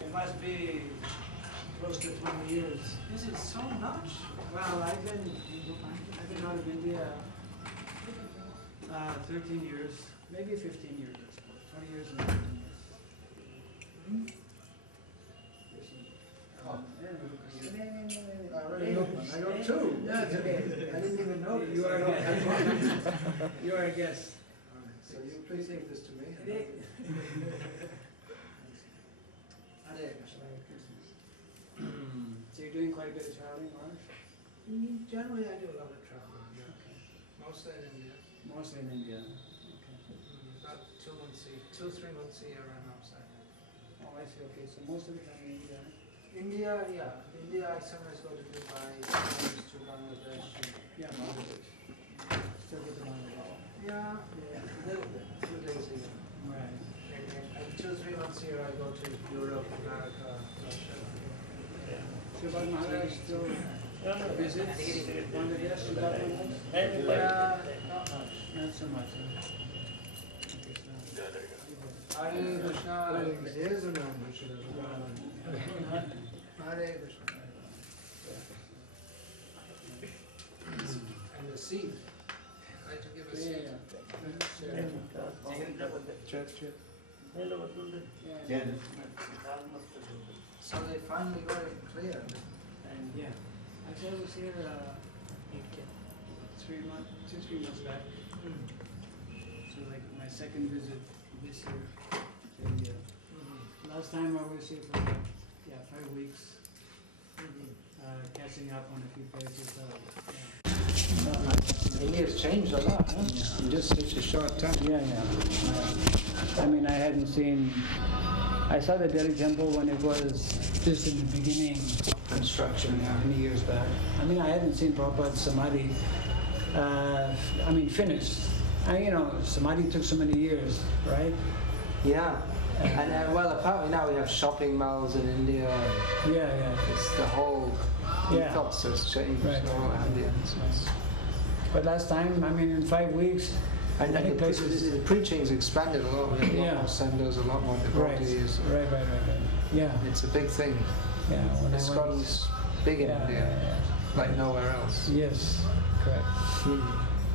It must be close to 20 years. Is it so much? Well, I've been out of India 13 years, maybe 15 years, I suppose. 20 years and 15 years. I got two. Yeah, it's okay. I didn't even know. You are a guest. You are a guest. So you please give this to me. So you're doing quite a bit of traveling, Marsh? Generally, I do a lot of traveling. Yeah. Okay. Mostly in India. Mostly in India. Okay. About 2 months, 3 months a year I'm outside. Oh, I see. Okay. So most of the time in India. India, yeah. India, I sometimes go to Dubai, sometimes to Bangladesh. Yeah, Bangladesh. Still get the Bangladesh. Yeah, a little bit, 2 days a year. Right. And 2-3 months a year I go to Europe, America, Russia. So about Maharaj still visits Bangladesh? You got one else? Yeah, not much. Not so much. Huh? Okay, so. Hare Krishna, Hare Krishna. There's a man who should have gone. Hare Krishna. And the seed. I had to give a seed. So they finally got it clear. And yeah, actually I was here 3 months back. So like my second visit this year to India. Last time I was here for 5 weeks, catching up on a few places. Yeah. India's changed a lot, huh? Yeah. In just such a short time. Yeah, yeah. I mean, I hadn't seen. I saw the Delhi temple when it was just in the beginning Construction, yeah. many years back. I mean, I hadn't seen Prabhupada's Samadhi. Finished. Samadhi took so many years, right? Yeah. And well, apparently now we have shopping malls in India. Yeah, yeah. It's the whole Yeah. ethos has changed. Right. The whole ambience. But last time, in 5 weeks, And many the places. the preaching's expanded a lot. We have a lot Yeah. more senders, a lot more devotees. Right. Yeah, It's a big thing. yeah. When I went, ISKCON's big in yeah, India, yeah. like nowhere else. Yes, correct.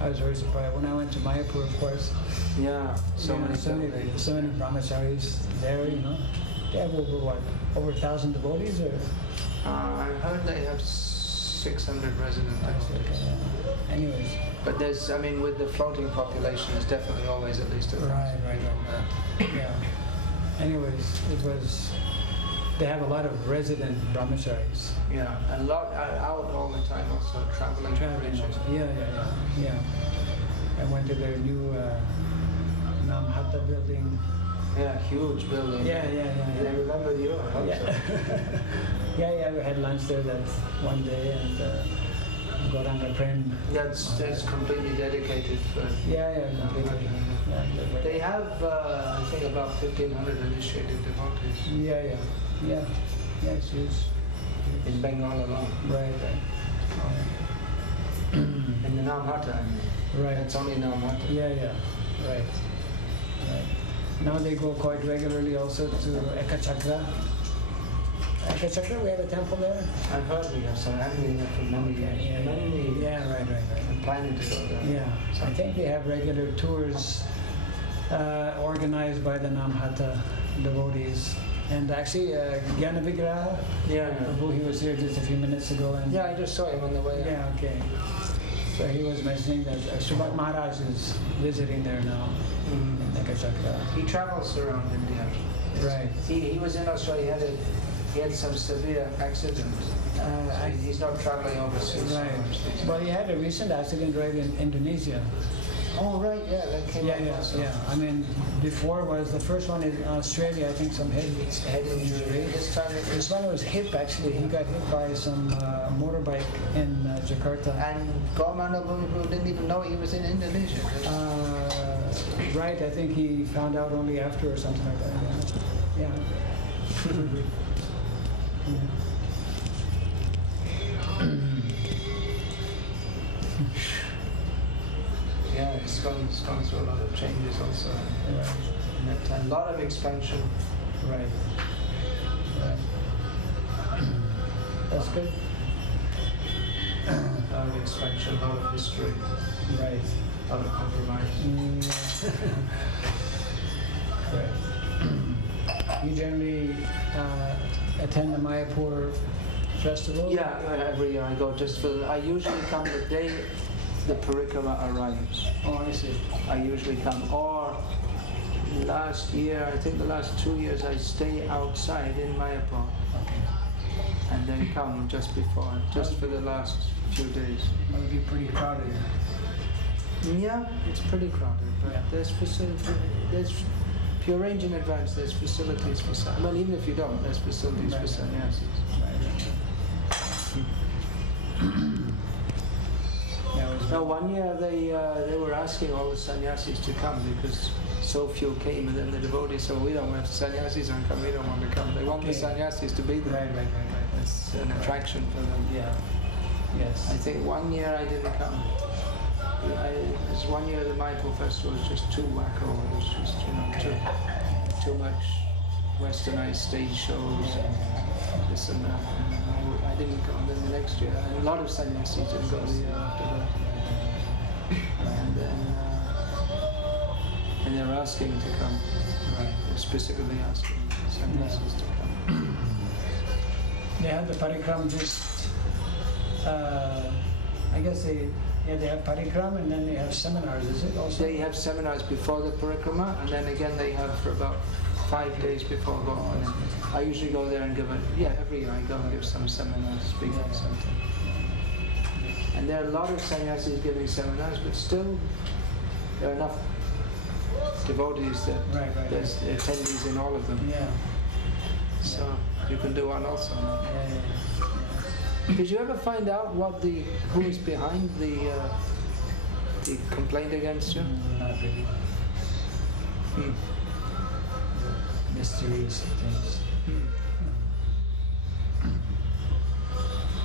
I was very surprised when I went to Mayapur, of course. Yeah, so many brahmacharis there. They have over 1,000 devotees, or I heard they have 600 resident devotees. anyways. But there's, with the floating population, there's definitely always at least a thousand. Right. Yeah. Anyways, they have a lot of resident brahmacharis. Yeah, and a lot are out all the time also, traveling. Also. Yeah. I went to their new Namhata building. Yeah, huge building. Yeah. They remember you, I hope so. Yeah, we had lunch there that one day and Gauranga Prem. That's completely dedicated for... Yeah, completely. Yeah, They have, I think, about 1,500 initiated devotees. Yeah, it's huge. In Bengal alone. Right. In the Namhata, Right. It's only Namhata. Yeah, right. Now they go quite regularly also to Ekachakra. Ekachakra, we have a temple there. I've heard we have some. I haven't been there for many years. Yeah, right. I'm planning to go there. Yeah, I think they have regular tours organized by the Namhata devotees. And actually, Gyana Vigraha, Prabhu, he was here just a few minutes ago. And Yeah, I just saw him on the way. Yeah, okay. So he was mentioning that Subhat Maharaj is visiting there now in Ekachakra. He travels around India. Right. He was in Australia. He had some severe accident. So he's not traveling overseas so Right. much these days. But he had a recent accident right in Indonesia. Oh, right, yeah, that came up also. Yeah. Before was the first one in Australia, I think some head injury. This one was hip, actually. He got hit by some motorbike in Jakarta. And Gormano didn't even know he was in Indonesia. Right, I think he found out only after or something like that. Yeah. Yeah, it's gone through a lot of changes also in that time. A lot of expansion. Right. That's good. A lot of expansion, a lot of history, Right. a lot of compromise. Right. You generally attend the Mayapur festival? Yeah, every year I go I usually come the day the parikrama arrives. Oh, I see. I usually come. Or last year, I think the last 2 years, I stay outside in Mayapur. Okay. And then come just for the last few days. It would be pretty crowded. Yeah, it's pretty crowded, but Yeah. there's if you arrange in advance, there's facilities for well, even if you don't, there's facilities for sannyasis. No, one year they were asking all the sannyasis to come because so few came, and then the devotees said, we don't have sannyasis aren't coming, we don't want to come. They want the sannyasis to be there. Right. It's an attraction for them. Yeah. Yes. I think 1 year I didn't come. This 1 year the Mayapur festival was just too wacko. It was just too much westernized stage shows and this and that. And I didn't go. And then the next year, and a lot of sannyasis didn't go the year after that. And then and they were asking to come. Right. They were specifically asking sannyasis to come. They have the parikram just, I guess they have parikram and then they have seminars, is it also? They have seminars before the parikrama, and then again they have for about 5 days before going. I usually go there and give every year I go and give some seminars, speak on something. And there are a lot of sannyasis giving seminars, but still there are enough devotees that Right. there's attendees in all of them. Yeah. So you can do one also. Yeah. Did you ever find out who is behind the complaint against you? Not really. Mysterious things.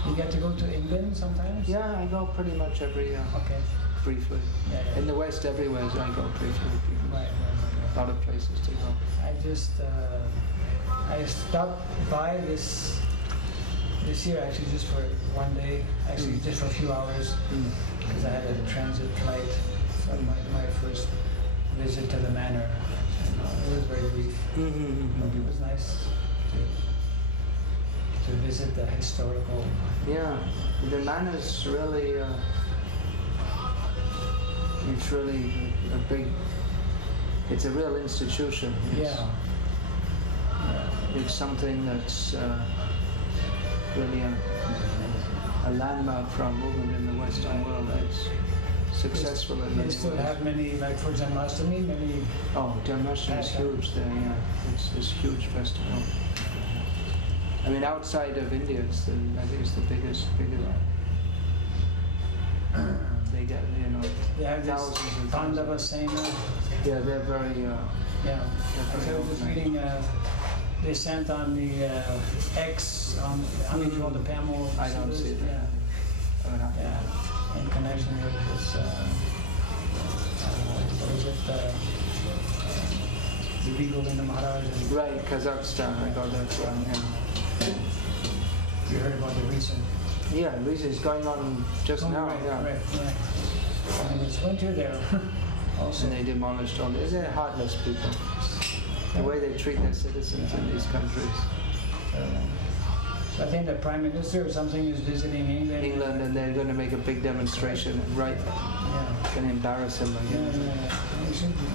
You get to go to England sometimes? Yeah, I go pretty much every year, Okay. briefly. Yeah. In the West, everywhere I go briefly. Right. A lot of places to go. I just I stopped by this year actually just for one day, actually just for a few hours because I had a transit flight. So my first visit to the manor. It was very brief. But it was nice to visit the historical. Yeah, the manor's really, it's really it's a real institution. It's something that's really a landmark for our movement in the Western world. It's successful in They many still ways. have many, like for Janmashtami, many. Oh, Janmashtami is huge there, yeah. It's this huge festival. I mean, outside of India, I think it's the biggest. They get, They have this thousands and Pandava Sena. Yeah, they're very. Yeah. So I was just reading. They sent on the X on all the Pamel. I don't see that. Yeah. In connection with this. What is it? The Vigovinda Maharaj. Right, Kazakhstan. I got that from him. You heard about the recent. Yeah, Lisa is going on just now. Right, Yeah. Yeah. And it's winter there. Also. And they demolished all this. They're heartless people. The way they treat their citizens in these countries. So I think the Prime Minister or something is visiting England. England, and they're going to make a big demonstration. Right. Yeah. Going to embarrass him again. Yeah. It should be.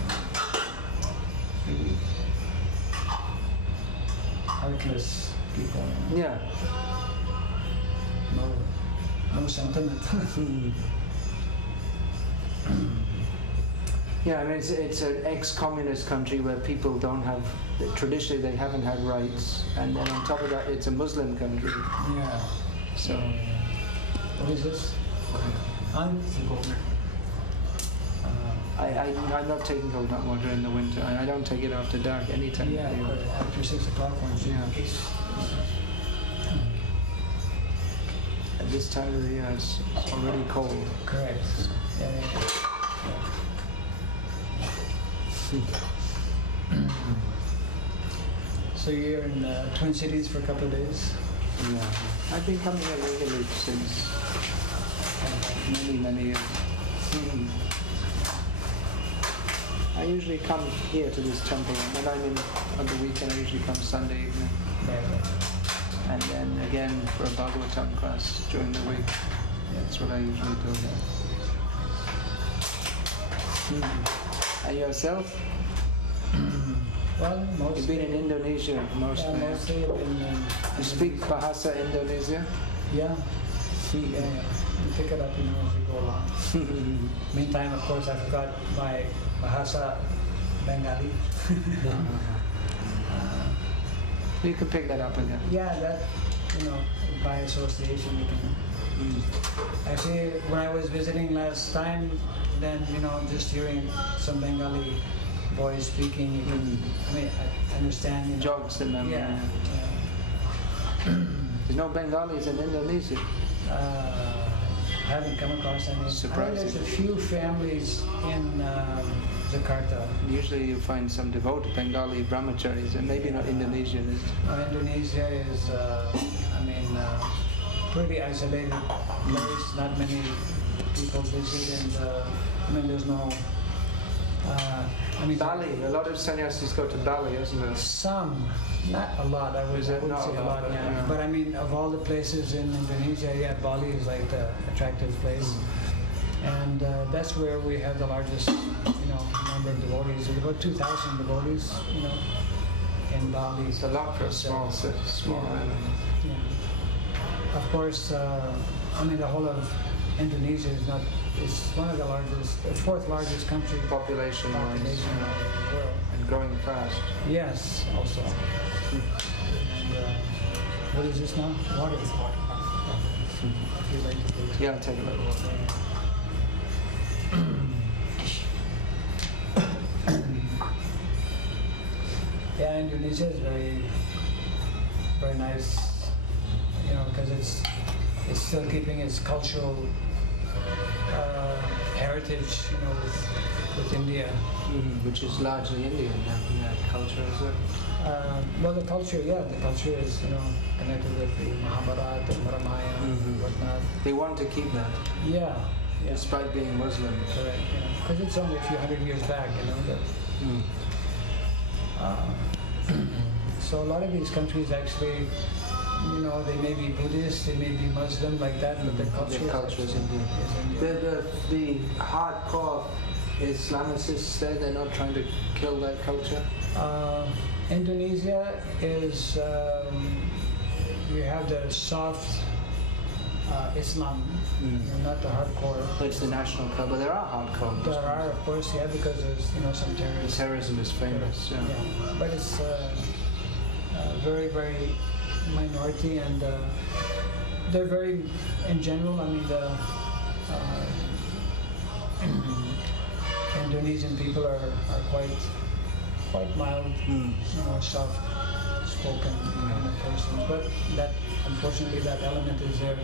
Heartless people. Yeah. No sentiment. Yeah, I mean, it's an ex-communist country where people don't have, traditionally they haven't had rights, and then on top of that, it's a Muslim country. Yeah. So, What is this? I'm I'm not taking coconut water in the winter, and I don't take it after dark anytime. Yeah, but after 6 o'clock once. Yeah. At this time of the year, it's already cold. Correct. Yeah. So you're in Twin Cities for a couple of days? Yeah. I've been coming here regularly since many years. I usually come here to this temple, and when I'm in on the weekend, I usually come Sunday evening. And then again for a Bhagavatam class during the week. That's what I usually do here. And yourself? Well, mostly. You've been in Indonesia mostly. Yeah, mostly I've been in. You speak Bahasa Indonesia? Yeah. You pick it up, as you go along. Meantime, of course, I forgot my Bahasa Bengali. You can pick that up again. Yeah, that, by association you can. Actually, when I was visiting last time, then, just hearing some Bengali boys speaking, you can, I understand, Jogs the memory. Yeah. There's no Bengalis in Indonesia. I haven't come across any. Surprising. There's a few families in Jakarta. Usually you find some devoted Bengali brahmacharis, and maybe not Indonesian. Indonesia is, pretty isolated place. Not many people visit, and there's no. Bali. A lot of sannyasis go to Bali, isn't there? Some, not a lot. I would say a lot. Yeah. But of all the places in Indonesia, Bali is like the attractive place. And that's where we have the largest, number of devotees. There's about 2,000 devotees, in Bali. It's a lot for a small island. Yeah. Of course, the whole of Indonesia is not, it's one of the largest, the fourth largest country Population-wise, in the world. and growing fast. Yes, also. And, what is this now? Water. If you'd like to please. Yeah, I'll take a look. Yeah, Indonesia is very, very nice, you know, because it's still keeping its cultural heritage, you know, with India. Which is largely Indian, that culture, is it? Well, the culture is, you know, connected with the Mahabharata, the Ramayana, and whatnot. They want to keep that, Yeah, yeah, despite being Muslim. correct. Because it's only a few hundred years back, you know. So a lot of these countries actually, you know, they may be Buddhist, they may be Muslim like that, but the culture is Indian. The hardcore Islamicists there, they're not trying to kill that culture? Indonesia is, you have the soft Islam, not the hardcore. It's the national club, but there are hardcore Muslims. There are, of course, yeah, because there's, you know, some terrorists. Terrorism is famous, yeah. Yeah, but it's very, very minority, and they're very, in general, I mean, the Indonesian people are quite mild, you know, soft-spoken kind of persons. But that, unfortunately, that element is there.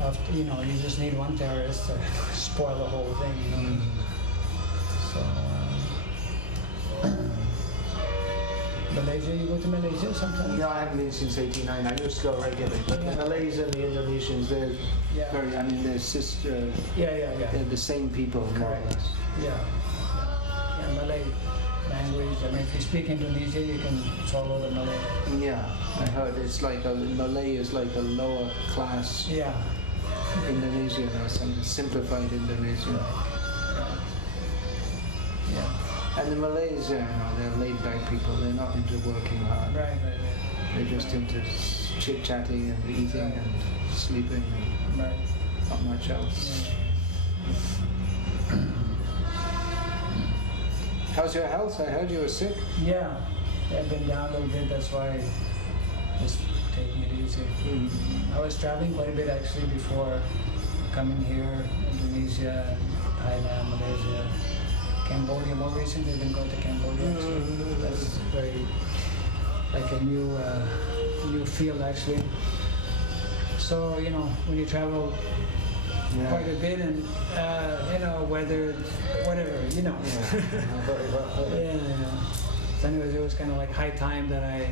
Of, you know, you just need one terrorist to spoil the whole thing, you know. So, Malaysia, you go to Malaysia sometimes? No, I haven't been since '89. I used to go regularly, but the Malays and the Indonesians, they're very, I mean, they're sister, Yeah. they're the same people, more or less. Yeah, Malay language. I mean, if you speak Indonesia, you can follow the Malay. Yeah, I heard it's like Malay is like a lower class Yeah. Indonesian or something, simplified Indonesian. Yeah. And the Malays, you know, they're laid back people, they're not into working hard. Right. They're just into chit-chatting and eating and sleeping and Right. not much else. How's your health? I heard you were sick. Yeah. I've been down a little bit. That's why just taking it easy. I was traveling quite a bit actually before coming here. Indonesia, Thailand, Malaysia, Cambodia. More recently, I've been going to Cambodia. Actually. That's very like a new field actually. So you know, when you travel quite a bit, and you know, whether whatever, you know. Yeah. So anyways, it was kind of like high time that I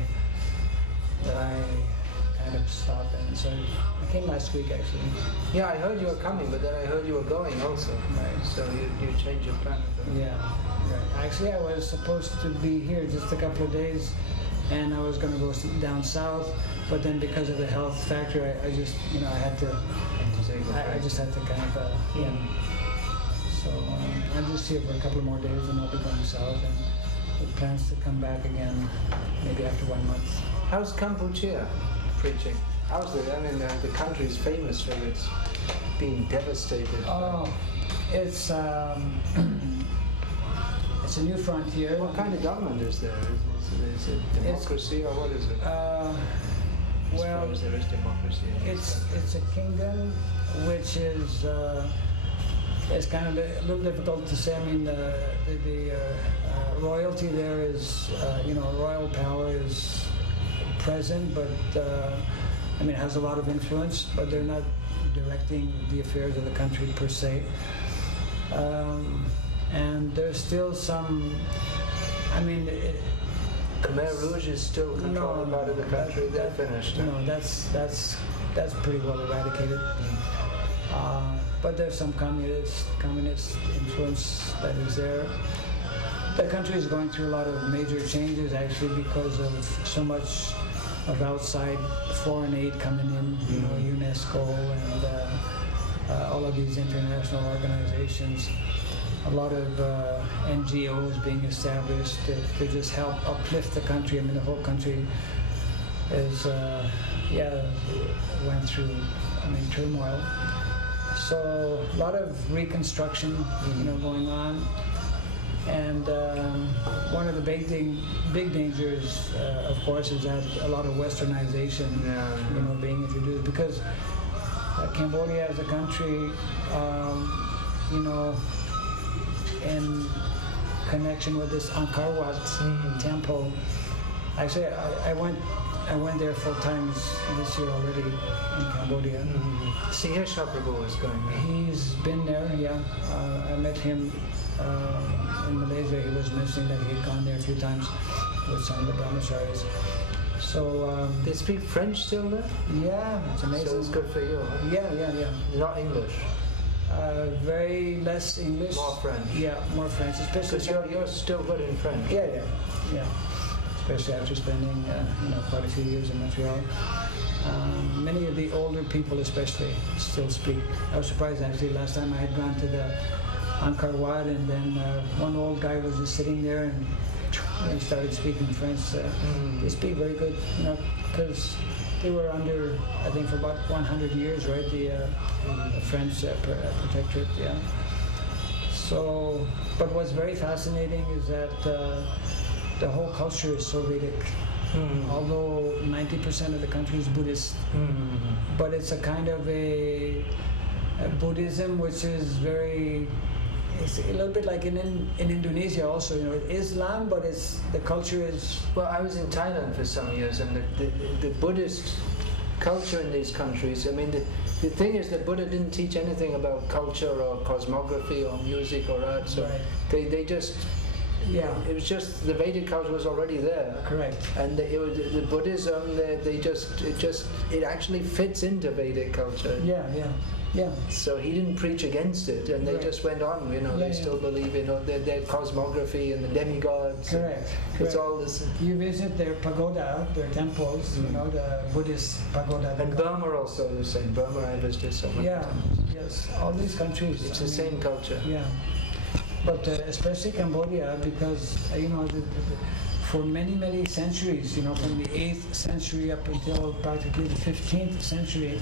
kind of stopped, and so I came last week actually. Yeah, I heard you were coming, but then I heard you were going also. Right. So you changed your plan. Yeah. Right. Actually, I was supposed to be here just a couple of days, and I was going to go down south, but then because of the health factor, I just, you know, I had to. I just had to kind of, yeah. So I'm just here for a couple more days, and I'll be going south, and with plans to come back again, maybe after 1 month. How's Kampuchea preaching? How's the? I mean, the country is famous for its being devastated. Oh, it's it's a new frontier. What kind of government is there? Is it democracy or what is it? As far Well, as there is democracy. it's a kingdom which is it's kind of a little difficult to say. I mean, the royalty there is, you know, royal power is present, but I mean, it has a lot of influence, but they're not directing the affairs of the country per se. And there's still some, I mean, Khmer Rouge is still controlling part of the country. They're finished. No, that's pretty well eradicated. But there's some communist influence that is there. The country is going through a lot of major changes actually because of so much of outside foreign aid coming in, you know, UNESCO and all of these international organizations. A lot of NGOs being established to just help uplift the country. I mean, the whole country is, went through, turmoil. So a lot of reconstruction, going on. And one of the big dangers, of course, is that a lot of westernization, being introduced, because Cambodia as a country, in connection with this Angkor Wat temple. Actually, I went there 4 times this year already in Cambodia. Sihesh Prabhu is going there. He's been there, yeah. I met him in Malaysia. He was mentioning that he had gone there a few times with some of the brahmacharis. So they speak French still there? Yeah, it's amazing. So it's good for you, huh? Yeah. Not English? Very less English. More French? Yeah, more French. Especially because you're still good in French? Yeah. Especially after spending quite a few years in Montreal. Many of the older people especially still speak. I was surprised actually last time I had gone to the Angkor Wat, and then one old guy was just sitting there and he started speaking French. They speak very good, because they were under, I think, for about 100 years, right? The French protectorate, yeah. So, but what's very fascinating is that the whole culture is so Vedic. Although 90% of the country is Buddhist, but it's a kind of a Buddhism which is it's a little bit like in Indonesia also, Islam, but the culture is... Well, I was in Thailand for some years, and the Buddhist culture in these countries, I mean, the thing is that Buddha didn't teach anything about culture or cosmography or music or art, so they just... Yeah, it was just the Vedic culture was already there. Correct. And the Buddhism, it actually fits into Vedic culture. Yeah. So he didn't preach against it, and they just went on. They still believe in their cosmography and the demigods. Correct. It's all this. You visit their pagoda, their temples. The Buddhist pagoda. And Burma also the same. Burma I visited so many times. Yes. All these countries. It's the same culture. Yeah. But especially Cambodia, because for many centuries, from the 8th century up until practically the 15th century,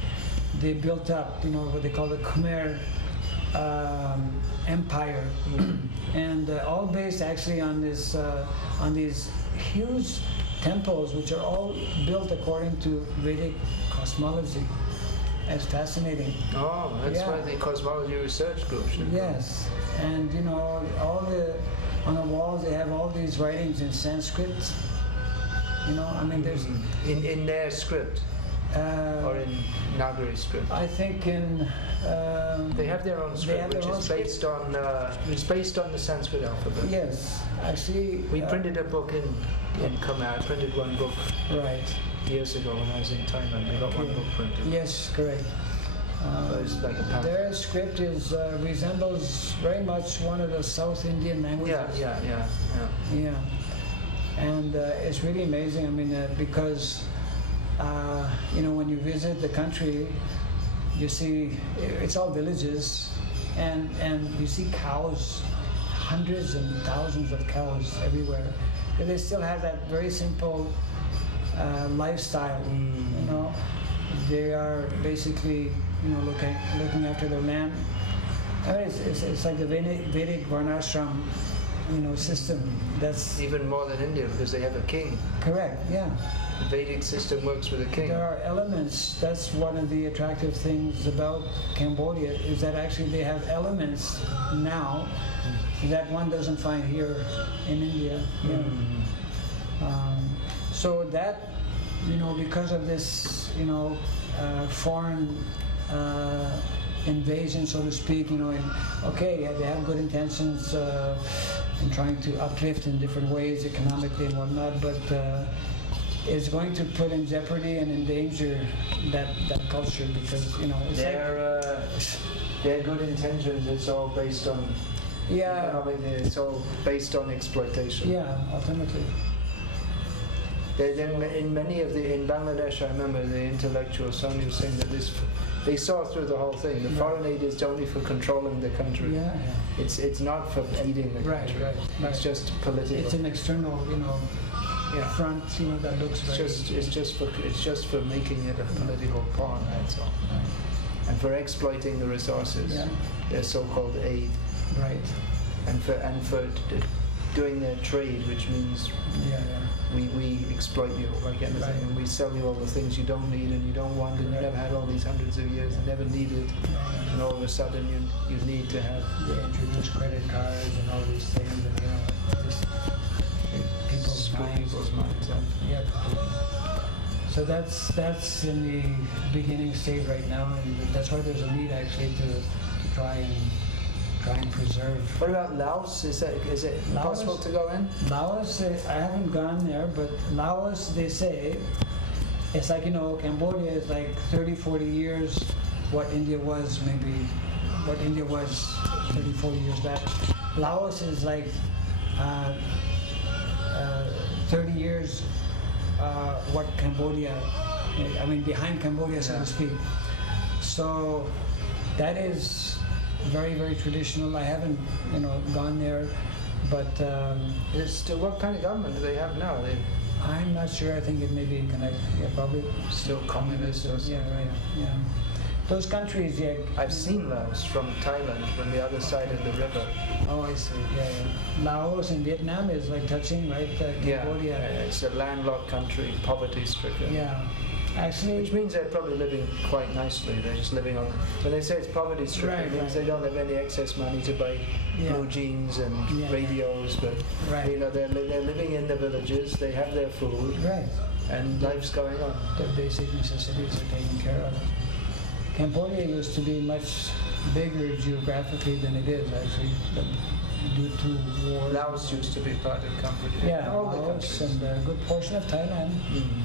they built up, what they call the Khmer Empire, and all based actually on these huge temples, which are all built according to Vedic cosmology. It's fascinating. Oh, that's why the cosmology research group should Yes. And on the walls they have all these writings in Sanskrit. There's in their script or in Nagari script. I think they have their own script, which is based on the Sanskrit alphabet. Yes, actually. We printed a book in Khmer. I printed one book years ago when I was in Thailand. We got one book printed. Yes, correct. It's like a their script resembles very much one of the South Indian languages. Yeah. And it's really amazing. I mean, because when you visit the country, you see it's all villages, and you see cows, hundreds and thousands of cows everywhere. But they still have that very simple lifestyle. They are basically looking after their land. I mean, it's like the Vedic Varnashram, system. That's even more than India, because they have a king. Correct. Yeah. The Vedic system works with a king. There are elements. That's one of the attractive things about Cambodia, is that actually they have elements now that one doesn't find here in India. So that, because of this, foreign invasion, so to speak, they have good intentions in trying to uplift in different ways, economically and whatnot, but it's going to put in jeopardy and endanger that culture, because their good intentions. It's all based on it's all based on exploitation. Yeah, ultimately. In Bangladesh, I remember the intellectual Swami was saying that they saw through the whole thing. The foreign aid is only for controlling the country. Yeah. It's not for aiding the country. Right. It's just political. It's an external, front, that looks very. It's just for making it a political pawn. That's all. and for exploiting the resources, their so-called aid, Right. and for doing their trade, which means we exploit you like anything, Right. and we sell you all the things you don't need and you don't want, and you never had all these hundreds of years and never needed, and all of a sudden you need to have. They introduce credit cards and all these things, and just people's minds. Yeah. So that's in the beginning stage right now, and that's why there's a need actually to try and preserve. What about Laos? Is it possible to go in? Laos, I haven't gone there, but Laos, they say, it's like, Cambodia is like 30, 40 years what India was 30, 40 years back. Laos is like 30 years what Cambodia, behind Cambodia, so to speak. So that is very, very traditional. I haven't, gone there, but what kind of government do they have now? I'm not sure. I think it may be probably Still communist or something? Yeah, right. Yeah, those countries. Yeah, I've seen Laos from Thailand, from the other side of the river. Oh, I see. Yeah. Laos and Vietnam is like touching, right? Cambodia. It's a landlocked country, poverty-stricken. Yeah. Actually, which means they're probably living quite nicely. They're just living on. When they say it's poverty-stricken, it means they don't have any excess money to buy blue jeans and radios. But they're living in the villages. They have their food. Right. And life's going on. The basic necessities are taken care of. Cambodia used to be much bigger geographically than it is actually, due to war. Laos used to be part of Cambodia. Yeah, Laos and a good portion of Thailand,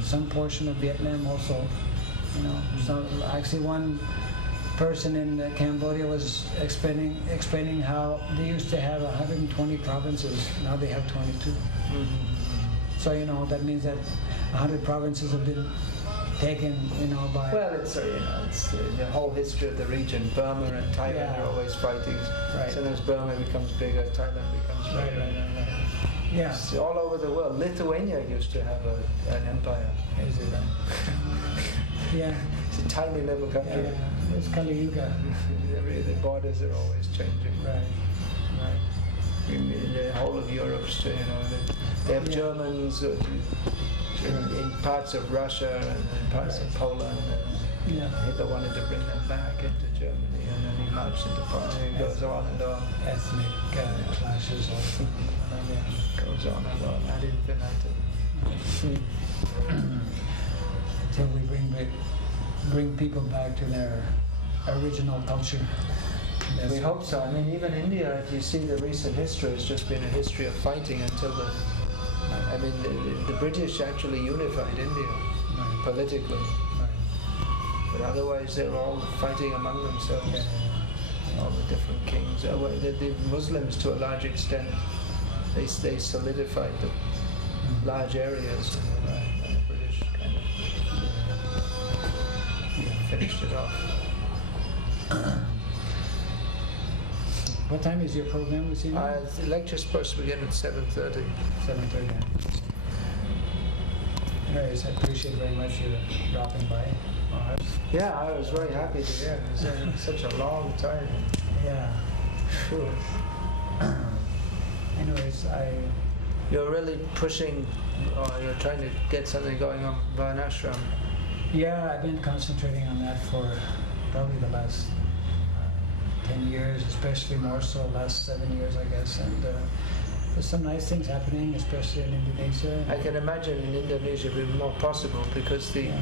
some portion of Vietnam also. So actually one person in Cambodia was explaining how they used to have 120 provinces. Now they have 22. So that means that 100 provinces have been taken, by. Well, it's the whole history of the region. Burma and Thailand are always fighting. Right. Sometimes Burma becomes bigger, Thailand becomes bigger. Right. Yeah. It's all over the world. Lithuania used to have an empire. Is it? Yeah. It's a tiny little country. Yeah. It's Kali Yuga. The borders are always changing. Right. In the whole of Europe, they have Germans. In parts of Russia and in parts of Poland, and Hitler wanted to bring them back into Germany, and then he marched into Poland, and it goes on and on. Ethnic clashes also. Goes on and on, ad infinitum. Until we bring people back to their original culture. We hope so. Even India, if you see the recent history, it's just been a history of fighting until the British actually unified India politically, but otherwise they're all fighting among themselves, all the different kings. The Muslims, to a large extent, they solidified the large areas, and the British kind of finished it off. What time is your program this evening? The lecture's supposed to begin at 7:30. 7:30. Anyways, I appreciate very much you dropping by. Yeah, I was very happy to hear. It was such a long time. Yeah. Sure. Anyways, You're really pushing, or you're trying to get something going on Varnashram. Yeah, I've been concentrating on that for probably the last 10 years, especially more so last 7 years, I guess. And there's some nice things happening, especially in Indonesia. I can imagine in Indonesia it would be more possible because the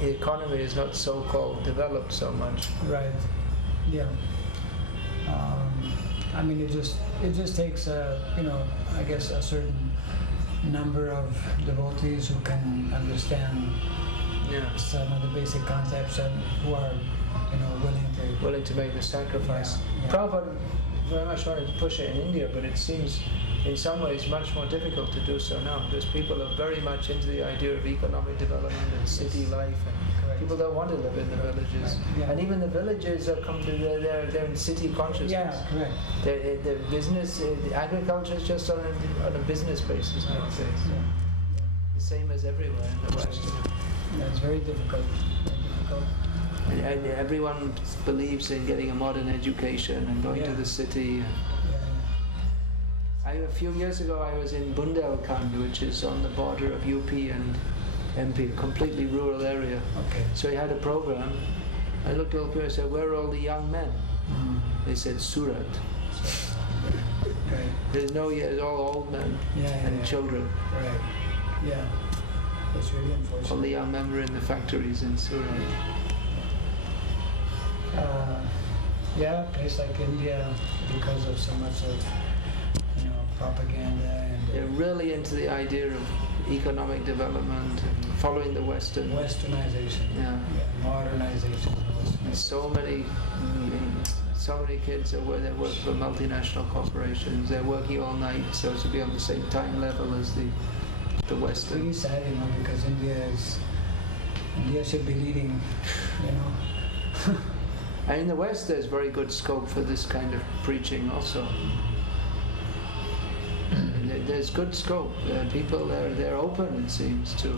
economy is not so-called developed so much. Right. Yeah. It just takes I guess a certain number of devotees who can understand some of the basic concepts and who are willing to make the sacrifice. Yeah. Prabhupada very much wanted to push it in India, but it seems in some ways much more difficult to do so now because people are very much into the idea of economic development and city life, and people don't want to live in the villages. Yeah. And even the villages are they're in city consciousness. Yeah, correct. The business, the agriculture is just on a business basis nowadays. Yeah. The same as everywhere in the West. Yeah, it's very difficult. And everyone believes in getting a modern education and going to Yeah. the city. A few years ago I was in Bundelkhand, which is on the border of UP and MP, a completely rural area. Okay. So he had a program. I looked at people and said, where are all the young men? They said, Surat. Right. There's all old men and children. Right. Yeah. It's really unfortunate. All the young men were in the factories in Surat. Yeah, a place like India, because of so much of propaganda and They're really into the idea of economic development and following the westernization, modernization. And so many kids they work for multinational corporations. They're working all night so as to be on the same time level as the It's Western. really sad, because India should be leading, And in the West, there's very good scope for this kind of preaching also. There's good scope. People they're open, it seems, to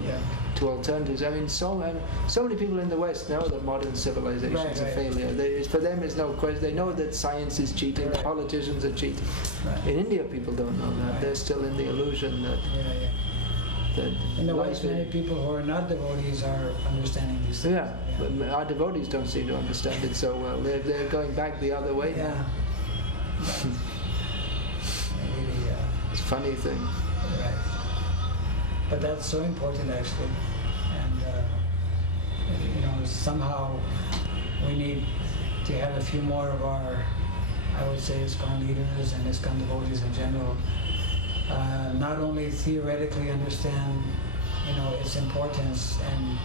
alternatives. I mean, so many people in the West know that modern civilization is a failure. For them, it's no question. They know that science is cheating, politicians are cheating. Right. In India, people don't know that. They're still in the illusion that. In the West, many people who are not devotees are understanding these things. Yeah, but our devotees don't seem to understand it so well. They're going back the other way now. It's a funny thing. Right. But that's so important, actually. And, somehow we need to have a few more of our, I would say, ISKCON leaders and ISKCON devotees in general, not only theoretically understand, its importance, and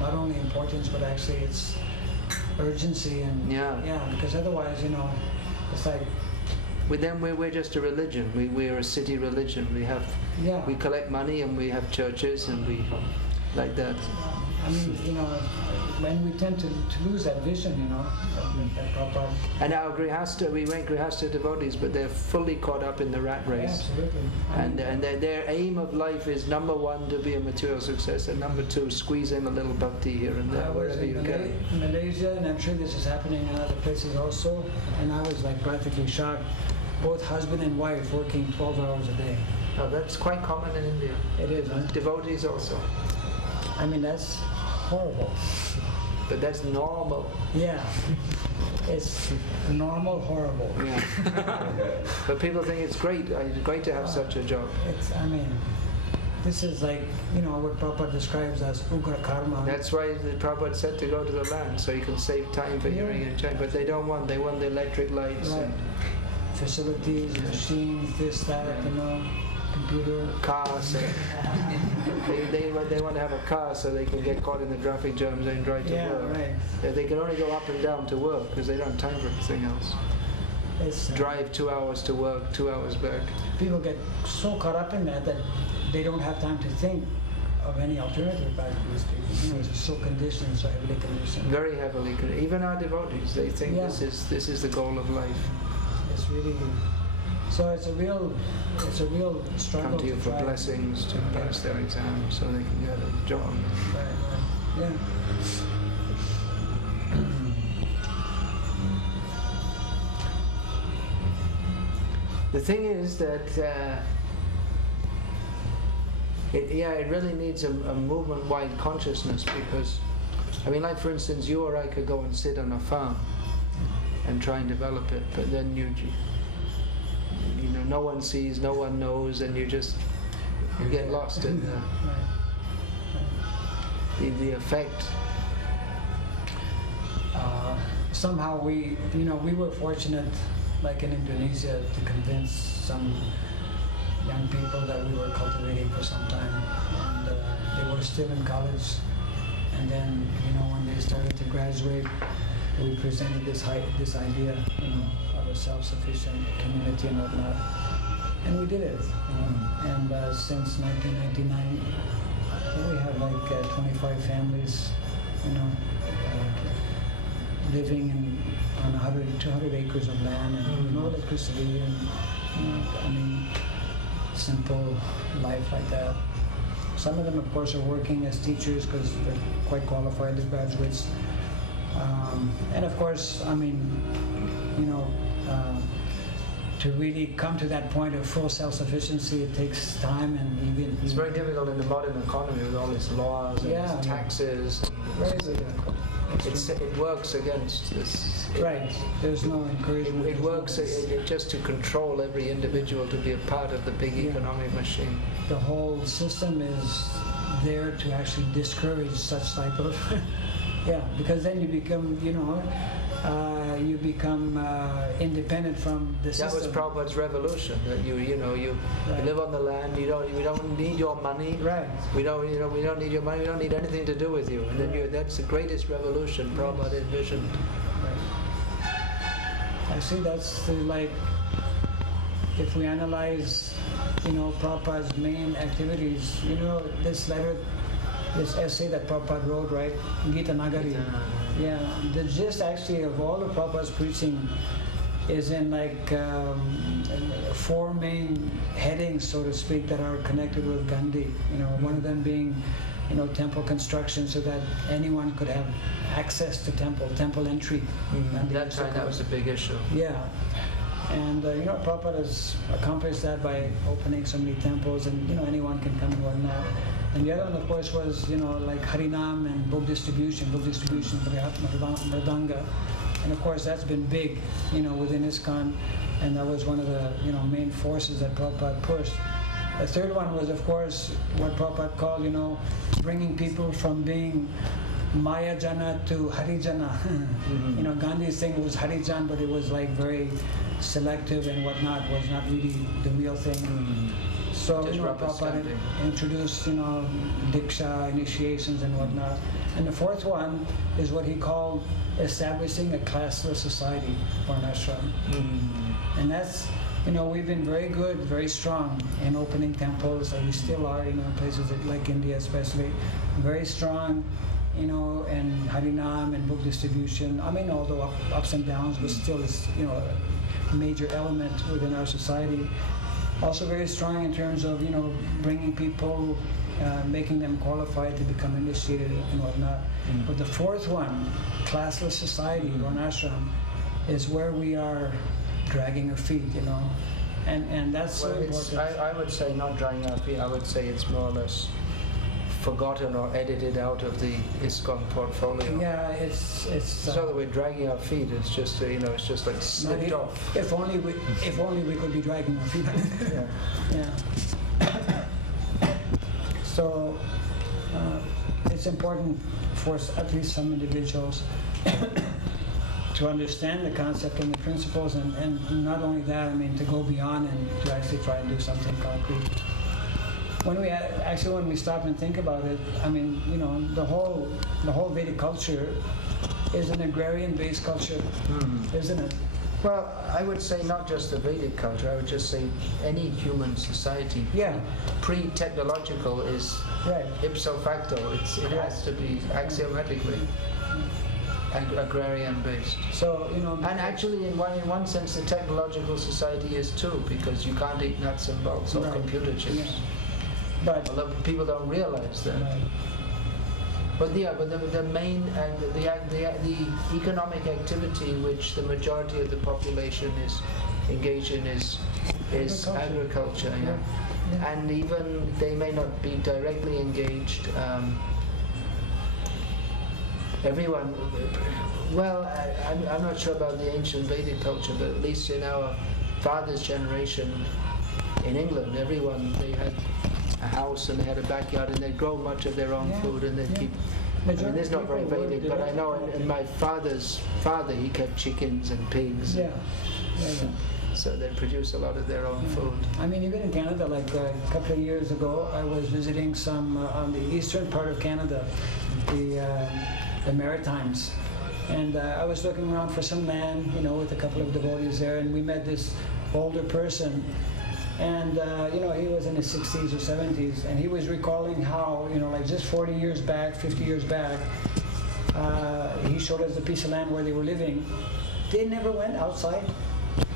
not only importance, but actually its urgency and because otherwise, it's like. With them, we're just a religion. We're a city religion. We collect money and we have churches and we like that. I mean, when we tend to lose that vision, that proper. And our Grihastha, we went Grihastha devotees, but they're fully caught up in the rat race. Absolutely. And their aim of life is number one, to be a material success, and number two, squeeze in a little bhakti here and there, wherever you can. Malaysia, and I'm sure this is happening in other places also, and I was like practically shocked. Both husband and wife working 12 hours a day. Oh, that's quite common in India. It is, huh? Devotees also. I mean, that's horrible. But that's normal. Yeah. It's normal, horrible. Yeah. But people think it's great. It's great to have such a job. This is like, what Prabhupada describes as ugra karma. That's why the Prabhupada said to go to the land, so you can save time for hearing and chanting. But they don't want. They want the electric lights. Right. And facilities, machines, this, that, computer. Cars. They want to have a car so they can get caught in the traffic jams and drive to work. Right. They can only go up and down to work because they don't have time for anything else. Drive 2 hours to work, 2 hours back. People get so caught up in that they don't have time to think of any alternative back to these people. It's so conditioned, so heavily conditioned. Very heavily conditioned. Even our devotees, they think this is the goal of life. It's really, so it's a real struggle. Come to you for try. blessings to pass their exams so they can get a job. Right. Yeah. The thing is that it really needs a movement-wide consciousness, because, like for instance, you or I could go and sit on a farm and try and develop it, but then you no one sees, no one knows, and you get lost in the effect. Somehow we were fortunate, like in Indonesia, to convince some young people that we were cultivating for some time, and they were still in college. And then, when they started to graduate, we presented this idea, of a self-sufficient community and whatnot, and we did it. And since 1999, we have like 25 families, living on 200 acres of land, and no electricity, and simple life like that. Some of them, of course, are working as teachers because they're quite qualified as graduates. And of course, I mean, you know, to really come to that point of full self-sufficiency, it takes time, and even It's very difficult in the modern economy with all these laws and Yeah. taxes. very difficult. It works against this. Right. There's no encouragement. It works just to control every individual to be a part of the big Yeah. economic machine. The whole system is there to actually discourage such type of yeah, because then you become, you know, independent from the system. That was Prabhupada's revolution. That you Right. live on the land. We don't need your money. Right. We don't need your money. We don't need anything to do with you. And then that's the greatest revolution Prabhupada envisioned. I see that's like, if we analyze, you know, Prabhupada's main activities, you know, this essay that Prabhupada wrote, right, Gita Nagari. Yeah, the gist actually of all of Prabhupada's preaching is in like 4 main headings, so to speak, that are connected with Gandhi. You know, one of them being, you know, temple construction, so that anyone could have access to temple entry. At that time, that was a big issue. Yeah. And you know, Prabhupada has accomplished that by opening so many temples, and you know, anyone can come and whatnot. And the other one, of course, was, you know, like Harinam and book distribution, Mridanga. And of course, that's been big, you know, within ISKCON, and that was one of the, you know, main forces that Prabhupada pushed. The third one was, of course, what Prabhupada called, you know, bringing people from being Maya Jana to Harijana. You know, Gandhi's thing was Harijan, but it was like very selective and whatnot, was not really the real thing. So, Just you know, Prabhupada introduced, you know, Diksha, initiations and whatnot. And the fourth one is what he called establishing a classless society, Varnashram. And that's, you know, we've been very good, very strong in opening temples, and we still are, you know, in places like India especially, very strong, you know, and Harinam and book distribution. I mean, although ups and downs, but still is, you know, a major element within our society. Also very strong in terms of, you know, bringing people, making them qualified to become initiated and whatnot. But the fourth one, classless society, Varnashram, is where we are dragging our feet, you know, and that's so important. I would say not dragging our feet. I would say it's more or less forgotten or edited out of the ISKCON portfolio. Yeah, it's not that we're dragging our feet. It's just you know, it's just like slipped off. If only we could be dragging our feet. Yeah. So it's important for at least some individuals to understand the concept and the principles, and not only that, I mean, to go beyond and to actually try and do something concrete. When we stop and think about it, I mean, you know, the whole Vedic culture is an agrarian-based culture, isn't it? Well, I would say not just the Vedic culture. I would just say any human society. Yeah. Pre-technological is right. Ipso facto. It has to be axiomatically agrarian-based. So, you know, and actually, in one sense, the technological society is too, because you can't eat nuts and bolts or computer chips. Yeah. But although people don't realize that. Right. But the main the economic activity which the majority of the population is engaged in is agriculture. Yeah. Yeah. And even they may not be directly engaged. Everyone. Well, I'm not sure about the ancient Vedic culture, but at least in our father's generation in England, they had a house and they had a backyard and they grow much of their own food and they keep. I mean, this is not very Vedic, but I know in my father's father, he kept chickens and pigs. Yeah. So they produce a lot of their own food. I mean, even in Canada, like a couple of years ago, I was visiting some on the eastern part of Canada, the Maritimes, and I was looking around for some land, you know, with a couple of devotees there, and we met this older person. And, you know, he was in his 60s or 70s, and he was recalling how, you know, like just 40 years back, 50 years back, he showed us the piece of land where they were living. They never went outside.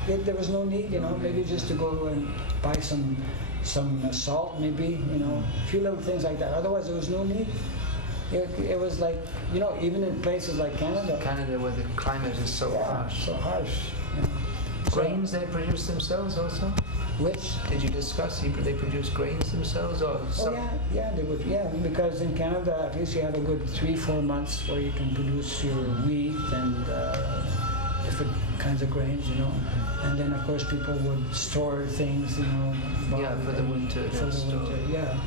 There was no need, you know, maybe just to go and buy some salt, maybe, you know, a few little things like that. Otherwise, there was no need. It was like, you know, even in places like Canada. Canada, where the climate is so harsh. So harsh. You know. Grains they produce themselves also? Which? Did you discuss they produce grains themselves or some? Oh yeah, they would. Yeah, because in Canada at least you have a good 3-4 months where you can produce your wheat and different kinds of grains, you know. And then of course people would store things, you know. Yeah, for the winter. For the winter, yeah.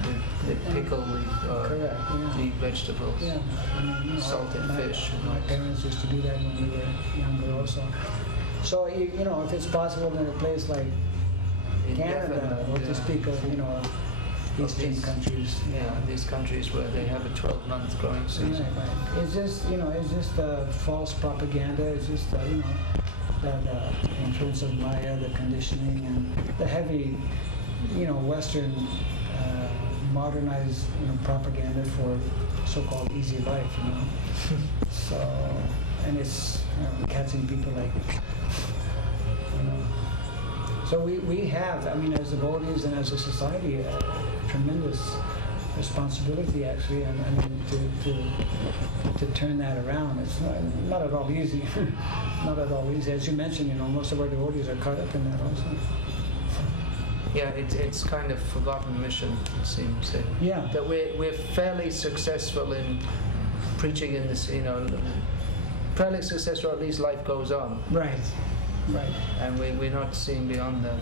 They pickle correct. Yeah. eat vegetables. Yeah, I mean, you know, salted fish. My parents used to do that when we were younger also. So you know, if it's possible in a place like Canada, or to speak of, you know, Eastern countries. Yeah, these countries where they have a 12-month growing season. Right. It's just, you know, it's just false propaganda. It's just, you know, that influence of Maya, the conditioning, and the heavy, you know, Western modernized, you know, propaganda for so-called easy life, you know. So, and it's, you know, catching people like, you know. So we have, I mean, as devotees and as a society, a tremendous responsibility actually, and I mean, to turn that around. It's not at all easy. Not at all easy. As you mentioned, you know, most of our devotees are caught up in that also. Yeah, it's kind of forgotten mission, it seems. Yeah. That we're fairly successful in preaching in this, you know, fairly successful, at least life goes on. Right. Right. And we're not seeing beyond that.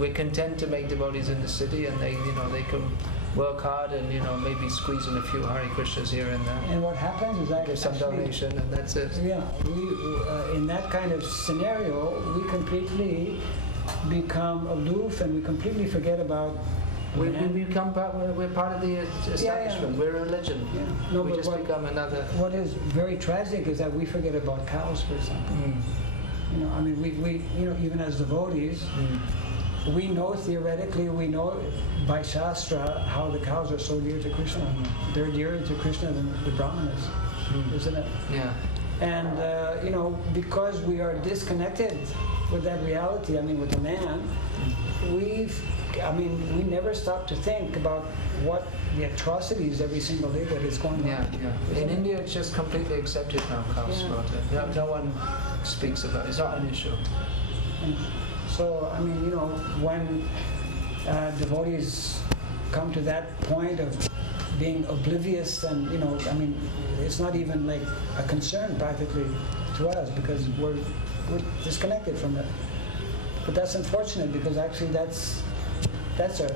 We're content to make devotees in the city, and they, you know, they can work hard and, you know, maybe squeeze in a few Hare Krishnas here and there. And what happens is that give some donation, and that's it. Yeah, we in that kind of scenario, we completely become aloof, and we completely forget about. We become part. We're part of the establishment. Yeah. We're a religion. Yeah. No, we but just become another. What is very tragic is that we forget about cows, for example. You know, I mean, we you know, even as devotees, we know theoretically, we know by Shastra how the cows are so dear to Krishna. They're dearer to Krishna than the Brahmanas, isn't it? Yeah. And you know, because we are disconnected with that reality, I mean, with the man, we never stop to think about what the atrocities every single day that is going on. Yeah. In India, it's just completely accepted now, cow slaughter. No one speaks about it. It's not an issue. So, I mean, you know, when devotees come to that point of being oblivious, and, you know, I mean, it's not even like a concern practically to us, because we're disconnected from it. But that's unfortunate, because actually that's a,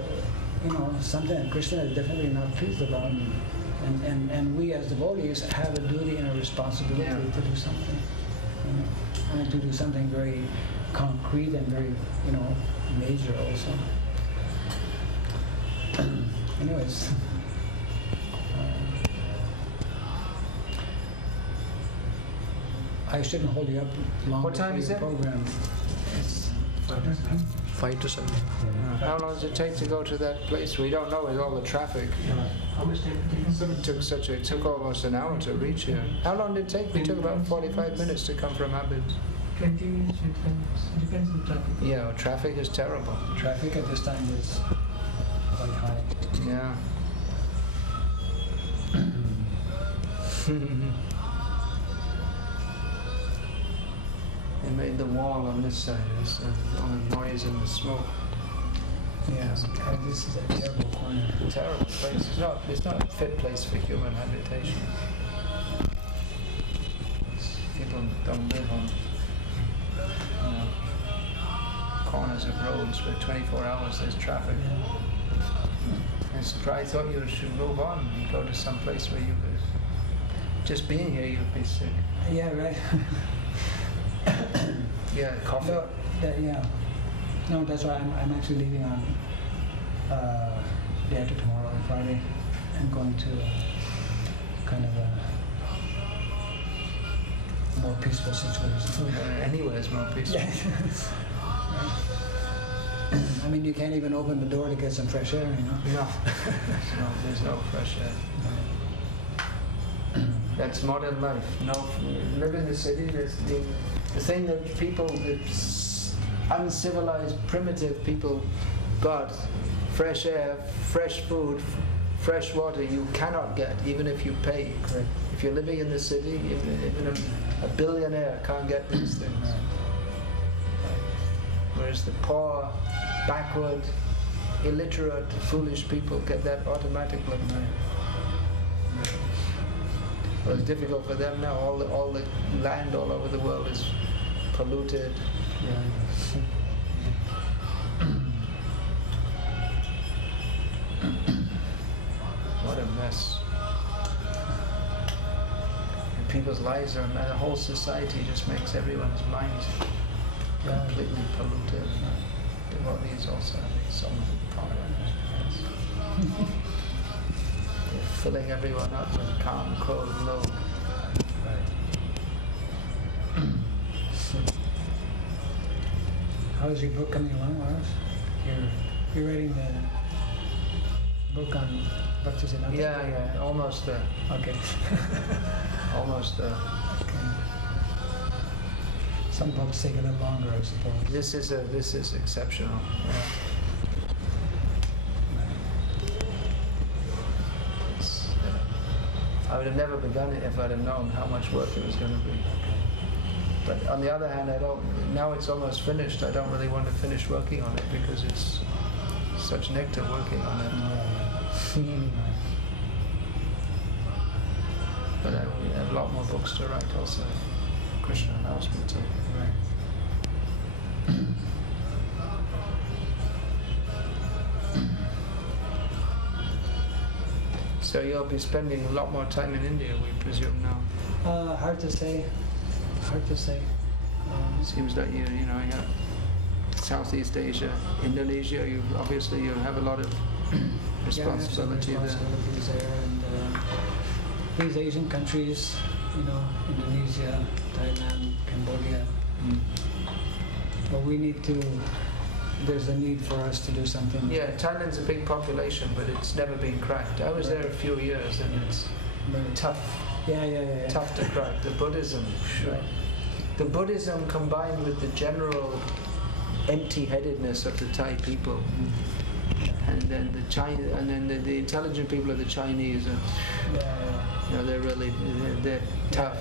you know, something that Krishna is definitely not pleased about. And we as devotees have a duty and a responsibility to do something. You know, and to do something very concrete and very, you know, major also. Anyways. I shouldn't hold you up long. What time is it? Program. It's 5 to 7. How long does it take to go to that place? We don't know with all the traffic. How much time It took almost an hour to reach here. How long did it take? We took about 45 minutes to come from Abid. 20 minutes, depends on traffic. Yeah, well, traffic is terrible. Traffic at this time is quite high. Yeah. They made the wall on this side. There's all the noise and the smoke. Yeah, this is a terrible corner. Terrible place. It's not a fit place for human habitation. People don't live on, you know, corners of roads where 24 hours there's traffic. I thought you should move on and go to some place where you could, just being here you'd be sick. Yeah, right. Yeah, coffee. No, yeah. No, that's why I'm actually leaving on day after tomorrow, on Friday, and going to kind of a more peaceful situation. Anywhere is more peaceful. Yeah. I mean, you can't even open the door to get some fresh air, you know? No. There's no fresh air. That's modern life. No, live in the city. There's the thing that people, the uncivilized, primitive people got: fresh air, fresh food, fresh water you cannot get, even if you pay. Correct. If you're living in the city, even a billionaire can't get these things. Whereas the poor, backward, illiterate, foolish people get that automatically. Well, it's difficult for them now. All the land all over the world is polluted. What a mess. And people's lives are, and the whole society just makes everyone's minds completely polluted. Devotees also having some part in it. They're filling everyone up with calm, cold, low. How's your book coming along, Lars? You're writing the book on Bhakti Siddhanta? Yeah, almost there. Okay. Almost there. Okay. Some books take a little longer, I suppose. This is exceptional. I would have never begun it if I'd have known how much work it was going to be. But on the other hand, now it's almost finished, I don't really want to finish working on it because it's such nectar working on it. But I have a lot more books to write also. Krishna allows me to. So you'll be spending a lot more time in India, we presume now. Hard to say. Seems like you got Southeast Asia, Indonesia. You have a lot of responsibility there. Responsibilities there, and these Asian countries, Indonesia, Thailand, Cambodia. But there's a need for us to do something. Yeah, Thailand's a big population, but it's never been cracked. I was there a few years, and it's tough. Yeah. Tough to crack. The Buddhism. Right. The Buddhism combined with the general empty-headedness of the Thai people, and then the intelligent people of the Chinese. They're tough.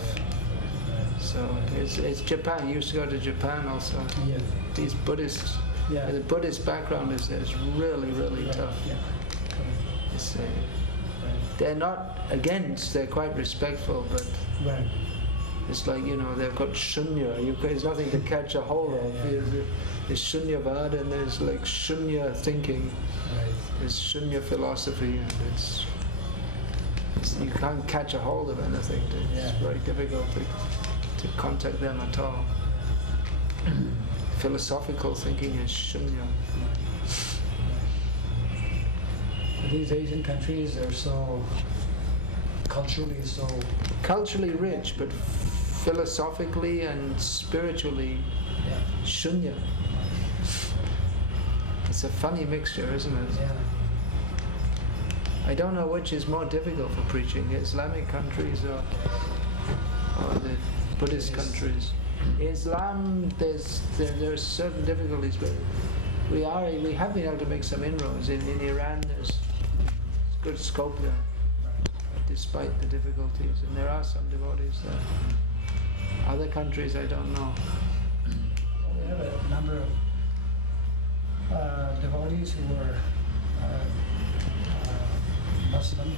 So it's Japan. You used to go to Japan also. Yeah. These Buddhists. Yeah. The Buddhist background is really tough. Yeah. It's, they're not against. They're quite respectful, but. Right. It's like, they've got shunya, there's nothing to catch a hold of. There's shunyavad and there's like shunya thinking. Right. There's shunya philosophy, and you can't catch a hold of anything. It's very difficult to contact them at all. Philosophical thinking is shunya. These Asian countries are so culturally rich, but philosophically and spiritually shunya. It's a funny mixture, isn't it? Yeah. I don't know which is more difficult for preaching, Islamic countries or the Buddhist countries. Islam, there are certain difficulties, but we have been able to make some inroads. In Iran, there's good scope there, despite the difficulties, and there are some devotees there. Other countries, I don't know. Well, we have a number of devotees who were Muslim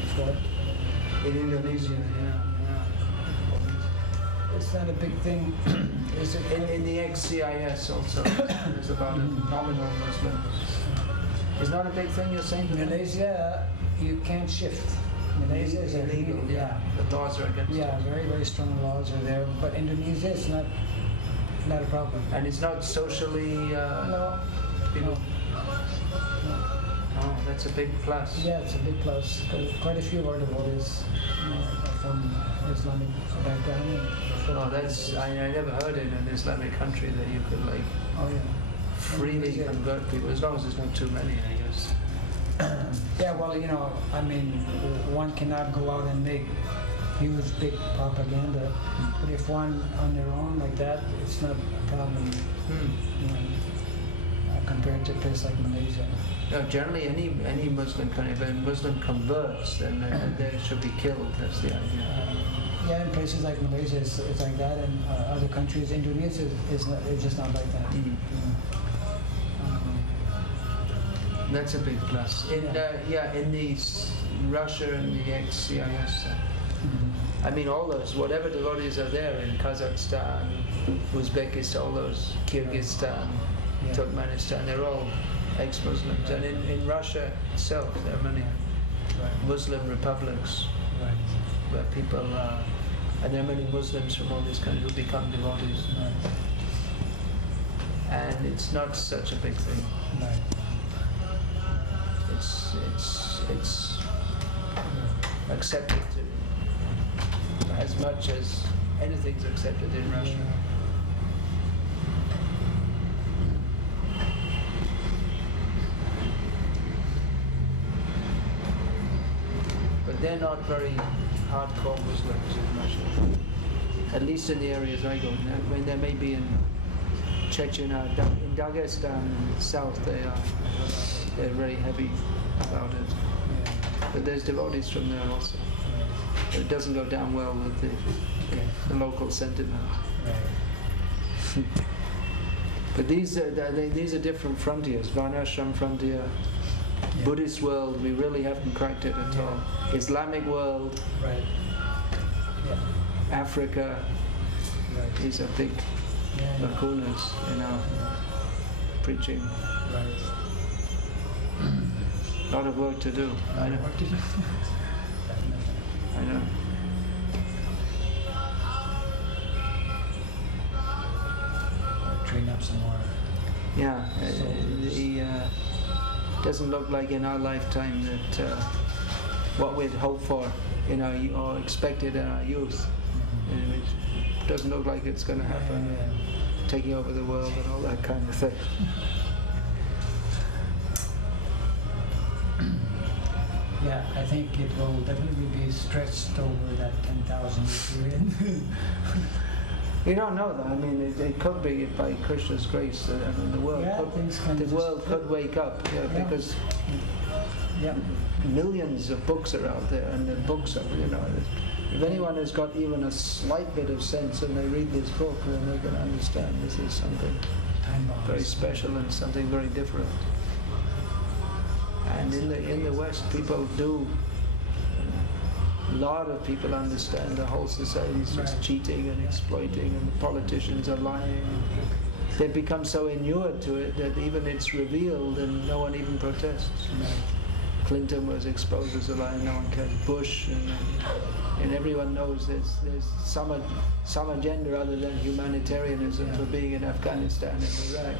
before. In Indonesia, yeah. It's not a big thing. Is it? In the ex-CIS also, there's about a nominal Muslims. It's not a big thing, you're saying? In Malaysia, you can't shift. Malaysia is illegal. Yeah. The laws are against it. Yeah, very, very strong laws are there. But Indonesia, it's not a problem. And it's not socially... No. People... Oh, that's a big plus. Yeah, it's a big plus. Quite a few of our devotees are from Islamic background. I never heard in an Islamic country that you could freely convert people, as long as there's not too many, I guess. Yeah, well, one cannot go out and make huge, big propaganda, but if one on their own like that, it's not a problem. compared to a place like Malaysia. No, generally any Muslim country, if a Muslim converts, then they should be killed. That's the idea. Yeah, in places like Malaysia, it's like that, and other countries, Indonesia is just not like that. Mm. That's a big plus. In Russia and the ex-CIS. I mean, all those, whatever devotees are there in Kazakhstan, Uzbekistan, all those, Kyrgyzstan, Turkmenistan, they're all ex-Muslims. And in Russia itself, there are many Muslim republics where people are, and there are many Muslims from all these countries who become devotees. And it's not such a big thing. It's accepted as much as anything's accepted in Russia. But they're not very hardcore Muslims in Russia. At least in the areas I go. I mean, there may be in Chechnya, in Dagestan, south, they're very heavy about it. But there's devotees from there also. But it doesn't go down well with the local sentiment. But these are different frontiers. Varnashram frontier, Buddhist world, we really haven't cracked it at all. Islamic world, Africa, these are big lacunas in our preaching. A lot of work to do. I know. I know. Train up some more. Yeah, it doesn't look like in our lifetime that what we'd hoped for in our or expected in our youth. It doesn't look like it's going to happen. Taking over the world and all that kind of thing. Yeah, I think it will definitely be stretched over that 10,000 year period. We don't know though. I mean, it could be by Krishna's grace. I mean, the world could wake up because millions of books are out there, and the books are, if anyone has got even a slight bit of sense and they read this book, then they're going to understand this is something very special and something very different. And in the West, people do. A lot of people understand the whole society is just cheating and exploiting, and the politicians are lying. They've become so inured to it that even it's revealed and no one even protests. Clinton was exposed as a liar, no one cares. Bush, and everyone knows there's some agenda other than humanitarianism for being in Afghanistan and Iraq.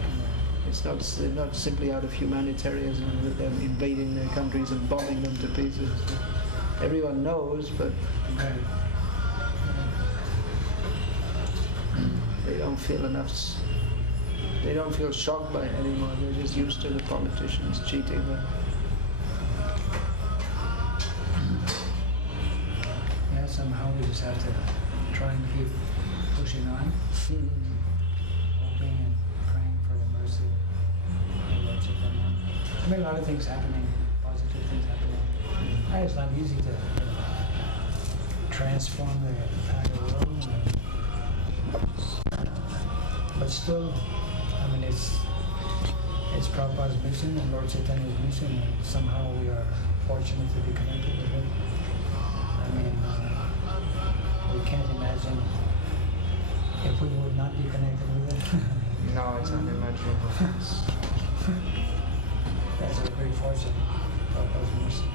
It's not simply out of humanitarianism that they're invading their countries and bombing them to pieces. Everyone knows, but they don't feel enough. They don't feel shocked by it anymore. They're just used to the politicians cheating them. Yeah, somehow we just have to try and keep pushing on, hoping and praying for the mercy of Lord Chaitanya. I mean, a lot of things happening, positive things happening. It's not easy to transform the entire world, but still, I mean, it's Prabhupada's mission and Lord Chaitanya's mission, and somehow we are fortunate to be connected with it. I mean, we can't imagine if we would not be connected with it. No, it's unimaginable. That's a great fortune, Prabhupada's mercy.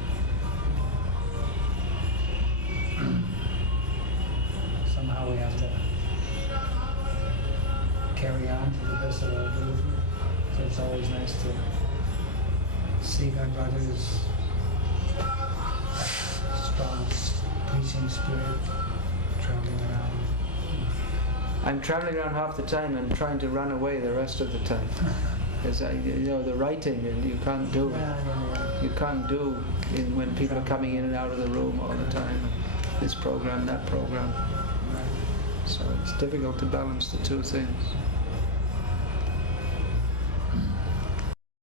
Somehow we have to carry on to the best of our ability. So it's always nice to see our brothers' strong preaching spirit traveling around. I'm traveling around half the time and trying to run away the rest of the time. Because the writing, and you can't do you can't do when people are coming in and out of the room all the time. This program, that program. So it's difficult to balance the two things.